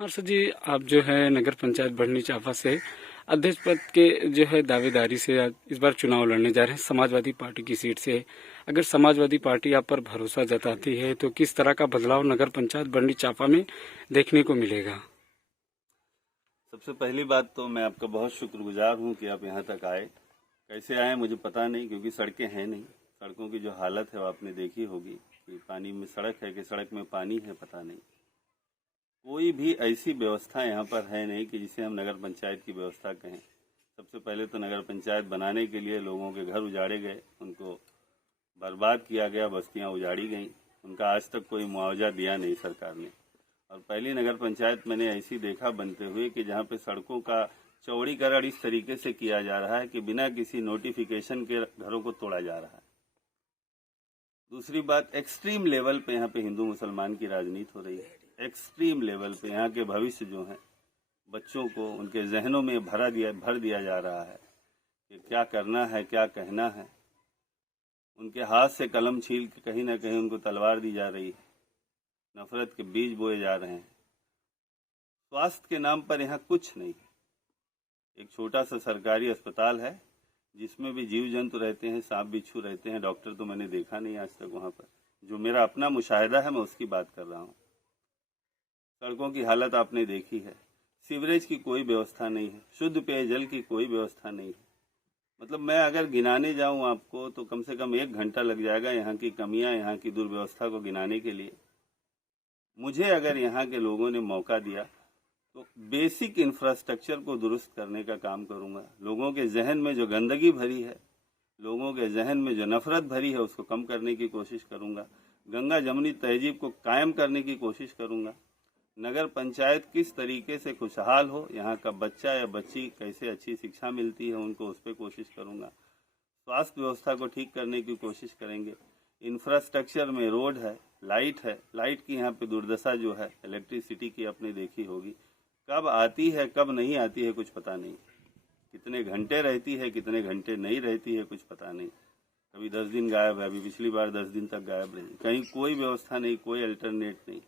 हर्ष जी, आप जो है नगर पंचायत बढ़नी चांपा से अध्यक्ष पद के जो है दावेदारी से आज इस बार चुनाव लड़ने जा रहे हैं समाजवादी पार्टी की सीट से। अगर समाजवादी पार्टी आप पर भरोसा जताती है तो किस तरह का बदलाव नगर पंचायत बढ़नी चांपा में देखने को मिलेगा? सबसे पहली बात तो मैं आपका बहुत शुक्रगुजार हूं कि आप यहां तक आए। कैसे आए मुझे पता नहीं, क्योंकि सड़कें हैं नहीं। सड़कों की जो हालत है वो आपने देखी होगी कि पानी में सड़क है कि सड़क में पानी है, पता नहीं। कोई भी ऐसी व्यवस्था यहाँ पर है नहीं कि जिसे हम नगर पंचायत की व्यवस्था कहें। सबसे पहले तो नगर पंचायत बनाने के लिए लोगों के घर उजाड़े गए, उनको बर्बाद किया गया, बस्तियां उजाड़ी गईं, उनका आज तक कोई मुआवजा दिया नहीं सरकार ने। और पहली नगर पंचायत मैंने ऐसी देखा बनते हुए कि जहाँ पे सड़कों का चौड़ीकरण इस तरीके से किया जा रहा है कि बिना किसी नोटिफिकेशन के घरों को तोड़ा जा रहा है। दूसरी बात, एक्सट्रीम लेवल पे यहाँ पे हिंदू मुसलमान की राजनीति हो रही है। एक्सट्रीम लेवल पे यहाँ के भविष्य जो है, बच्चों को उनके जहनों में भर दिया जा रहा है कि क्या करना है, क्या कहना है। उनके हाथ से कलम छील के कहीं ना कहीं उनको तलवार दी जा रही है, नफरत के बीज बोए जा रहे हैं। स्वास्थ्य के नाम पर यहाँ कुछ नहीं है। एक छोटा सा सरकारी अस्पताल है जिसमें भी जीव जंतु रहते हैं, सांप बिच्छू रहते हैं। डॉक्टर तो मैंने देखा नहीं आज तक वहाँ पर। जो मेरा अपना मुशाहिदा है मैं उसकी बात कर रहा हूँ। सड़कों की हालत आपने देखी है। सीवरेज की कोई व्यवस्था नहीं है, शुद्ध पेयजल की कोई व्यवस्था नहीं है। मतलब मैं अगर गिनाने जाऊं आपको तो कम से कम 1 घंटा लग जाएगा यहाँ की कमियां, यहाँ की दुर्व्यवस्था को गिनाने के लिए। मुझे अगर यहाँ के लोगों ने मौका दिया तो बेसिक इंफ्रास्ट्रक्चर को दुरुस्त करने का काम करूंगा। लोगों के जहन में जो गंदगी भरी है, लोगों के जहन में जो नफरत भरी है, उसको कम करने की कोशिश करूंगा। गंगा जमुनी तहजीब को कायम करने की कोशिश करूंगा। नगर पंचायत किस तरीके से खुशहाल हो, यहाँ का बच्चा या बच्ची कैसे अच्छी शिक्षा मिलती है, उनको उस पर कोशिश करूंगा। स्वास्थ्य व्यवस्था को ठीक करने की कोशिश करेंगे। इंफ्रास्ट्रक्चर में रोड है, लाइट है, लाइट की यहाँ पे दुर्दशा जो है, इलेक्ट्रिसिटी की आपने देखी होगी। कब आती है कब नहीं आती है कुछ पता नहीं, कितने घंटे रहती है कितने घंटे नहीं रहती है कुछ पता नहीं। कभी 10 दिन गायब है, अभी पिछली बार 10 दिन तक गायब रही। कहीं कोई व्यवस्था नहीं, कोई अल्टरनेट नहीं।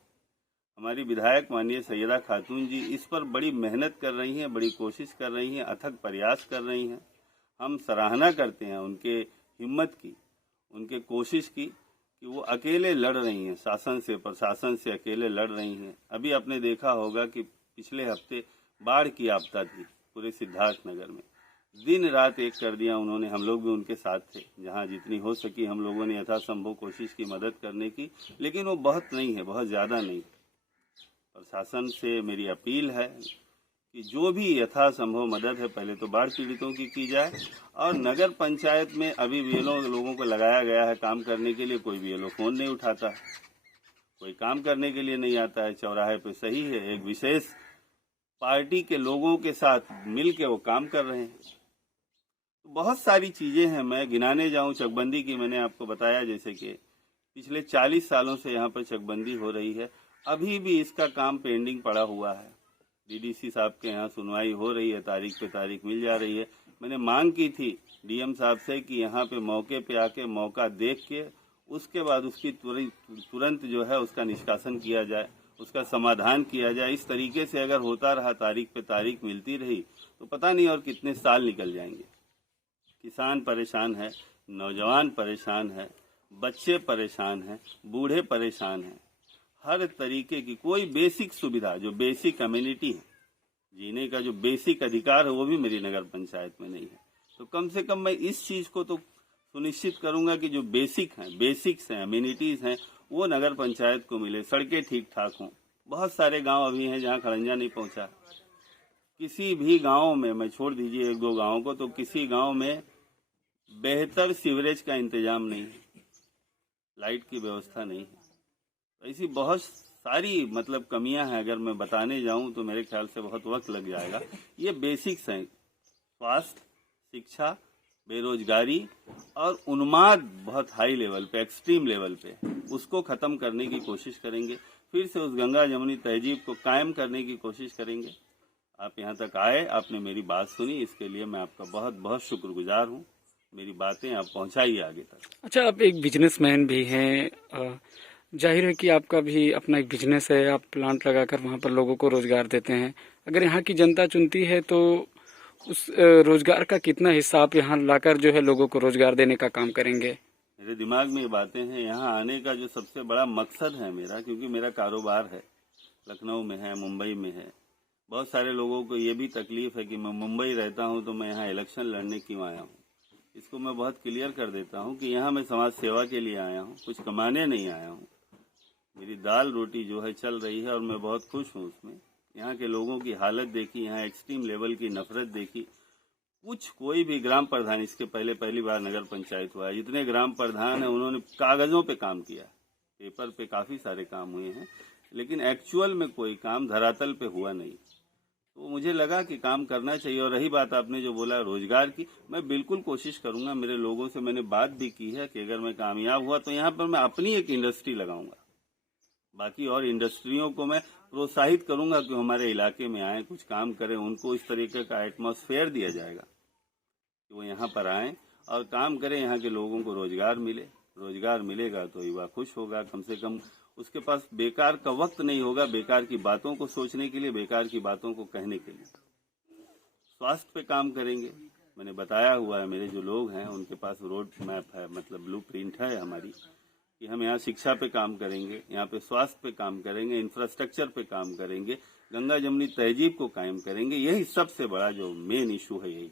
हमारी विधायक माननीय सैयदा खातून जी इस पर बड़ी मेहनत कर रही हैं, बड़ी कोशिश कर रही हैं, अथक प्रयास कर रही हैं। हम सराहना करते हैं उनके हिम्मत की, उनके कोशिश की कि वो अकेले लड़ रही हैं, शासन से प्रशासन से अकेले लड़ रही हैं। अभी आपने देखा होगा कि पिछले हफ्ते बाढ़ की आपदा थी पूरे सिद्धार्थ नगर में। दिन रात एक कर दिया उन्होंने, हम लोग भी उनके साथ थे। जहां जितनी हो सकी हम लोगों ने यथासंभव कोशिश की मदद करने की, लेकिन वो बहुत नहीं है, बहुत ज़्यादा नहीं। प्रशासन से मेरी अपील है कि जो भी यथासंभव मदद है पहले तो बाढ़ पीड़ितों की जाए। और नगर पंचायत में अभी बीएलओ लोगों को लगाया गया है काम करने के लिए, कोई बीएलओ फोन नहीं उठाता, कोई काम करने के लिए नहीं आता है। चौराहे पे सही है, एक विशेष पार्टी के लोगों के साथ मिल के वो काम कर रहे हैं। तो बहुत सारी चीजें हैं, मैं गिनाने जाऊं चकबंदी की, मैंने आपको बताया जैसे कि पिछले 40 सालों से यहाँ पर चकबंदी हो रही है, अभी भी इसका काम पेंडिंग पड़ा हुआ है। डीडीसी साहब के यहाँ सुनवाई हो रही है, तारीख पे तारीख मिल जा रही है। मैंने मांग की थी डीएम साहब से कि यहाँ पे मौके पे आके मौका देख के उसके बाद उसकी तुरंत जो है उसका निष्कासन किया जाए, उसका समाधान किया जाए। इस तरीके से अगर होता रहा, तारीख पे तारीख मिलती रही, तो पता नहीं और कितने साल निकल जाएंगे। किसान परेशान है, नौजवान परेशान है, बच्चे परेशान हैं, बूढ़े परेशान हैं। हर तरीके की कोई बेसिक सुविधा, जो बेसिक कम्युनिटी है, जीने का जो बेसिक अधिकार है, वो भी मेरी नगर पंचायत में नहीं है। तो कम से कम मैं इस चीज को तो सुनिश्चित करूंगा कि जो बेसिक्स हैं, अम्यूनिटीज हैं, वो नगर पंचायत को मिले, सड़कें ठीक ठाक हों। बहुत सारे गांव अभी हैं जहां खड़ंजा नहीं पहुंचा। किसी भी गांव में, मैं छोड़ दीजिए 1-2 गांवों को, तो किसी गांव में बेहतर सीवरेज का इंतजाम नहीं है, लाइट की व्यवस्था नहीं है। ऐसी बहुत सारी मतलब कमियां हैं, अगर मैं बताने जाऊं तो मेरे ख्याल से बहुत वक्त लग जाएगा। ये बेसिक्स हैं, स्वास्थ्य, शिक्षा, बेरोजगारी और उन्माद बहुत हाई लेवल पे, एक्सट्रीम लेवल पे, उसको खत्म करने की कोशिश करेंगे। फिर से उस गंगा जमुनी तहजीब को कायम करने की कोशिश करेंगे। आप यहाँ तक आए, आपने मेरी बात सुनी, इसके लिए मैं आपका बहुत बहुत शुक्रगुजार हूँ। मेरी बातें आप पहुँचाइए आगे तक। अच्छा, आप एक बिजनेसमैन भी हैं, जाहिर है कि आपका भी अपना एक बिजनेस है, आप प्लांट लगाकर वहाँ पर लोगों को रोजगार देते हैं। अगर यहाँ की जनता चुनती है तो उस रोजगार का कितना हिस्सा आप यहाँ लाकर जो है लोगों को रोजगार देने का काम करेंगे? मेरे दिमाग में ये बातें हैं। यहाँ आने का जो सबसे बड़ा मकसद है मेरा, क्योंकि मेरा कारोबार है, लखनऊ में है, मुंबई में है। बहुत सारे लोगों को ये भी तकलीफ है कि मैं मुंबई रहता हूँ तो मैं यहाँ इलेक्शन लड़ने क्यों आया हूँ। इसको मैं बहुत क्लियर कर देता हूँ कि यहाँ मैं समाज सेवा के लिए आया हूँ, कुछ कमाने नहीं आया हूँ। मेरी दाल रोटी जो है चल रही है और मैं बहुत खुश हूँ उसमें। यहाँ के लोगों की हालत देखी, यहाँ एक्सट्रीम लेवल की नफरत देखी। कुछ कोई भी ग्राम प्रधान, इसके पहले पहली बार नगर पंचायत हुआ है, जितने ग्राम प्रधान है उन्होंने कागजों पे काम किया, पेपर पे काफी सारे काम हुए हैं, लेकिन एक्चुअल में कोई काम धरातल पे हुआ नहीं। तो मुझे लगा कि काम करना चाहिए। और रही बात आपने जो बोला रोजगार की, मैं बिल्कुल कोशिश करूंगा। मेरे लोगों से मैंने बात भी की है कि अगर मैं कामयाब हुआ तो यहाँ पर मैं अपनी एक इंडस्ट्री लगाऊंगा। बाकी और इंडस्ट्रियों को मैं प्रोत्साहित करूंगा कि हमारे इलाके में आए, कुछ काम करें, उनको इस तरीके का एटमॉस्फेयर दिया जाएगा कि वो यहाँ पर आए और काम करें, यहाँ के लोगों को रोजगार मिले। रोजगार मिलेगा तो युवा खुश होगा, कम से कम उसके पास बेकार का वक्त नहीं होगा, बेकार की बातों को सोचने के लिए, बेकार की बातों को कहने के लिए। स्वास्थ्य पे काम करेंगे, मैंने बताया हुआ है, मेरे जो लोग हैं उनके पास रोड मैप है, मतलब ब्लू प्रिंट है हमारी, कि हम यहाँ शिक्षा पे काम करेंगे, यहाँ पे स्वास्थ्य पे काम करेंगे, इंफ्रास्ट्रक्चर पे काम करेंगे, गंगा जमुनी तहजीब को कायम करेंगे। यही सबसे बड़ा जो मेन इशू है यही।